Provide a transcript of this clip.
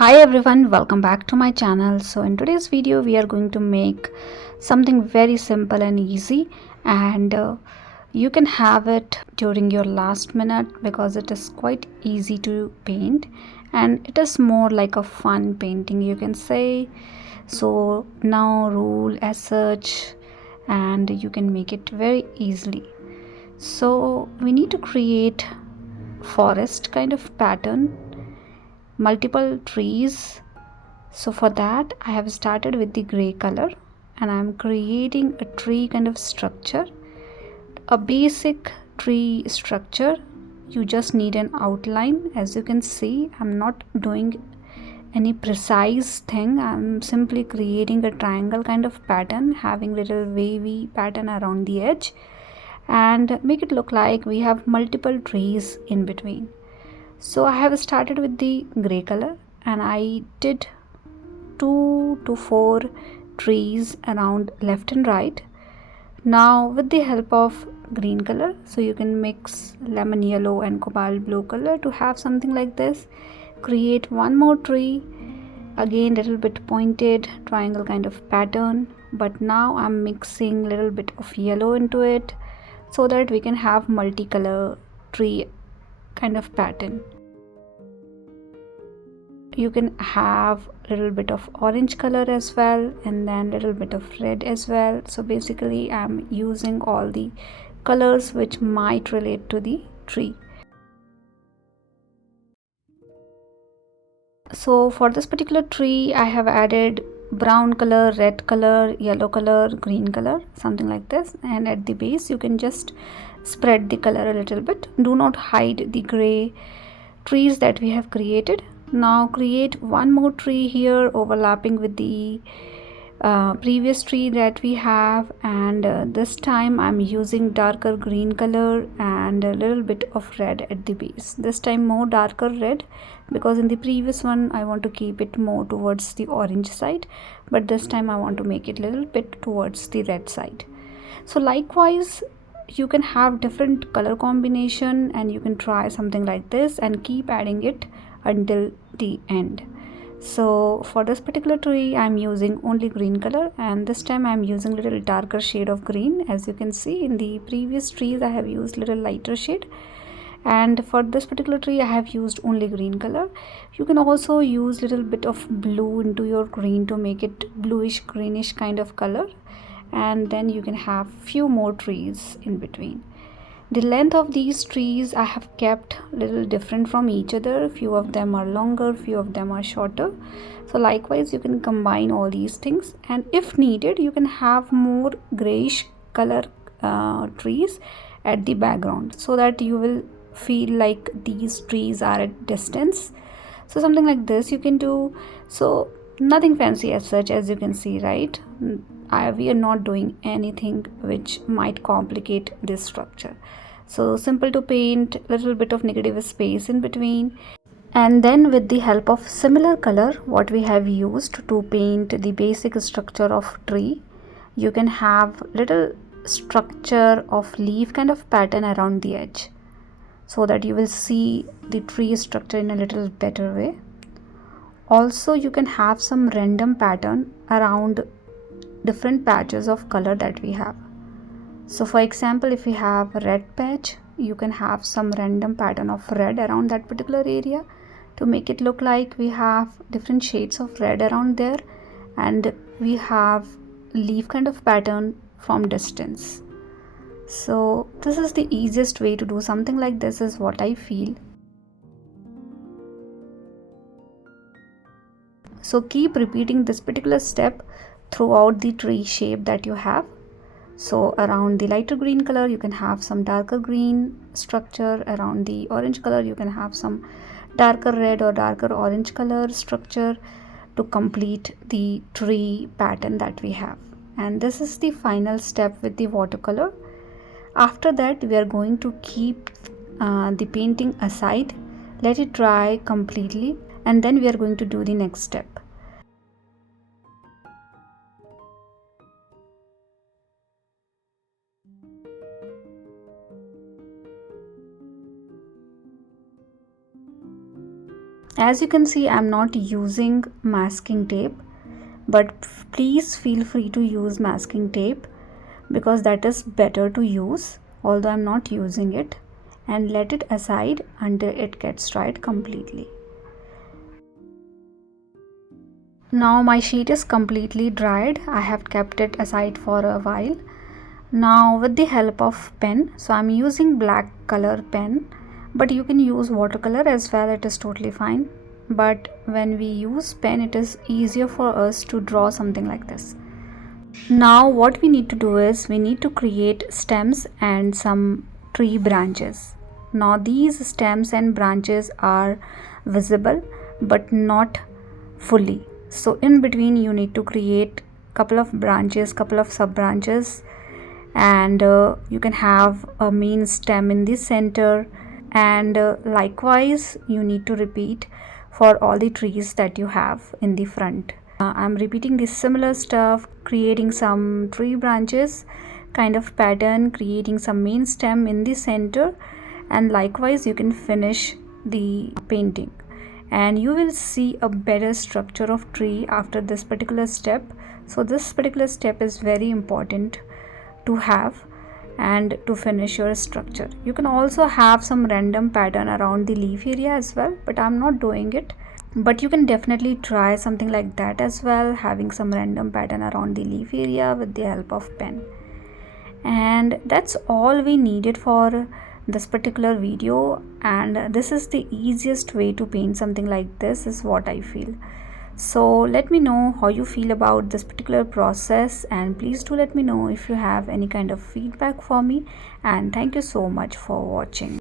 Hi everyone, welcome back to my channel. So in today's video we are going to make something very simple and easy, and you can have it during your last minute because it is quite easy to paint and it is more like a fun painting, you can say. So no rule as such, and you can make it very easily. So we need to create forest kind of pattern, multiple trees. So for that I have started with the gray color and I'm creating a tree kind of structure, a basic tree structure. You just need an outline. As you can see, I'm not doing any precise thing. I'm simply creating a triangle kind of pattern, having little wavy pattern around the edge, and make it look like we have multiple trees in between. So I have started with the gray color and I did 2 to 4 trees around left and right. Now with the help of green color, so you can mix lemon yellow and cobalt blue color to have something like this. Create one more tree, again little bit pointed triangle kind of pattern, but now I'm mixing little bit of yellow into it so that we can have multicolor tree kind of pattern. You can have a little bit of orange color as well, and then little bit of red as well. So basically I'm using all the colors which might relate to the tree. So for this particular tree I have added brown color, red color, yellow color, green color, something like this, and at the base you can just spread the color a little bit. Do not hide the gray trees that we have created. Now create one more tree here overlapping with the previous tree that we have, and this time I'm using darker green color and a little bit of red at the base. This time more darker red, because in the previous one I want to keep it more towards the orange side, but this time I want to make it a little bit towards the red side. So likewise you can have different color combination and you can try something like this and keep adding it until the end. So for this particular tree I'm using only green color, and this time I'm using little darker shade of green. As you can see, in the previous trees I have used little lighter shade, and for this particular tree I have used only green color. You can also use little bit of blue into your green to make it bluish greenish kind of color, and then you can have few more trees in between. The length of these trees I have kept little different from each other. Few of them are longer, few of them are shorter. So likewise you can combine all these things, and if needed you can have more grayish color trees at the background so that you will feel like these trees are at distance. So something like this you can do. So nothing fancy as such, as you can see, right? We are not doing anything which might complicate this structure. So simple to paint, little bit of negative space in between, and then with the help of similar color what we have used to paint the basic structure of tree, you can have little structure of leaf kind of pattern around the edge so that you will see the tree structure in a little better way. Also you can have some random pattern around different patches of color that we have. So for example, if we have a red patch, you can have some random pattern of red around that particular area to make it look like we have different shades of red around there, and we have leaf kind of pattern from distance. So this is the easiest way to do something like this, is what I feel. So keep repeating this particular step throughout the tree shape that you have. So around the lighter green color you can have some darker green structure, around the orange color you can have some darker red or darker orange color structure to complete the tree pattern that we have. And this is the final step with the watercolor. After that we are going to keep the painting aside, let it dry completely, and then we are going to do the next step. As you can see, I'm not using masking tape, but please feel free to use masking tape because that is better to use, although I'm not using it, and let it aside until it gets dried completely. Now my sheet is completely dried. I have kept it aside for a while. Now with the help of pen, so I'm using black color pen, but you can use watercolor as well, it is totally fine. But when we use pen, it is easier for us to draw something like this. Now what we need to do is we need to create stems and some tree branches. Now these stems and branches are visible but not fully. So in between you need to create couple of branches, couple of sub branches, and you can have a main stem in the center, and likewise you need to repeat for all the trees that you have in the front. I'm repeating this similar stuff, creating some tree branches kind of pattern, creating some main stem in the center, and likewise you can finish the painting and you will see a better structure of tree after this particular step. So this particular step is very important to have and to finish your structure. You can also have some random pattern around the leaf area as well, but I'm not doing it. But you can definitely try something like that as well, having some random pattern around the leaf area with the help of pen. And that's all we needed for this particular video, and this is the easiest way to paint something like this, is what I feel. So let me know how you feel about this particular process, and please do let me know if you have any kind of feedback for me, and thank you so much for watching.